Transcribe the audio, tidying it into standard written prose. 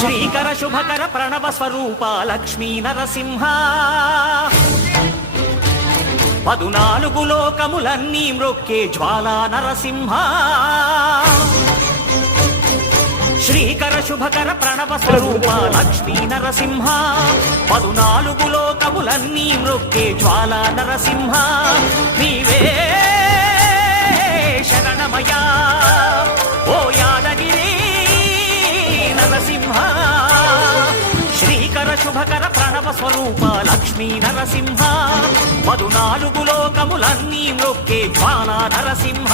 శ్రీకర శుభకర ప్రణవ స్వరూప లక్ష్మీ నరసింహ 14 లోకములన్నీ మ్రొక్కే జ్వాలా నరసింహ శ్రీకర శుభకర ప్రణవ స్వరూప లక్ష్మీ నరసింహ 14 లోకములన్నీ మ్రొక్కే జ్వాలా నరసింహ నీవే శరణమయా ఓ యాదగిరి నరసింహ శ్రీకర శుభకర ప్రణవ స్వరూప లక్ష్మీ నరసింహ 14 లోకములన్నీ మ్రొక్కే జ్వాలా నరసింహ